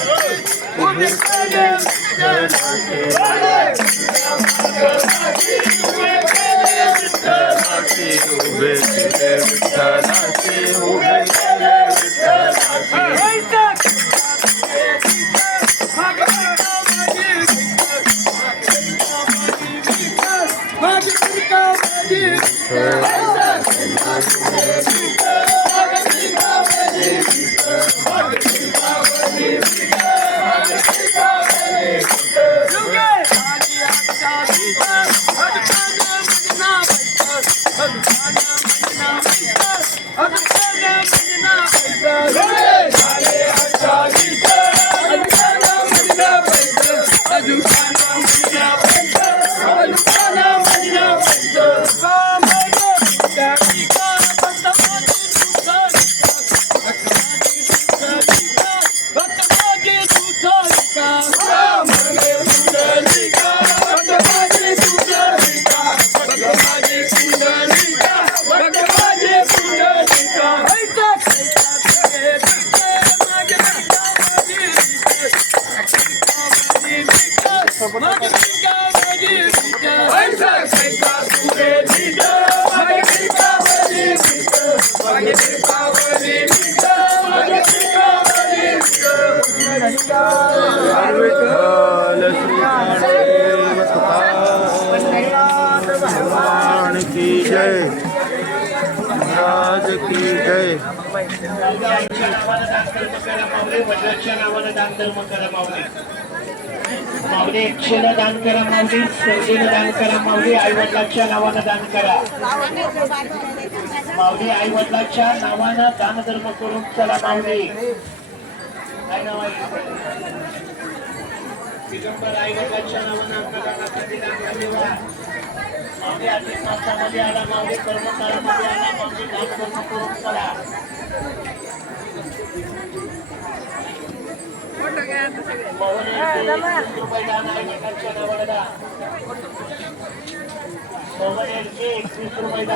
उभे केले विठ्ठलाचे उभे केले विठ्ठलाचे उभे केले भगवान की जय, महाराज की जय। माऊली इच्छेला दान करा, माऊली सर्जेला दान करा, माऊली आई वडिलांच्या नावानं दान करा, माऊली आई वडिलांच्या नावानं दान धर्म करून चला। माऊली काय नाव आहे? दिगंबर आई वडिलांच्या नावानं दान देवा। माऊली अधिक मासामध्ये आला, माऊली कर्मकाळामध्ये आला, माऊली दान धर्म करून चला। ₹21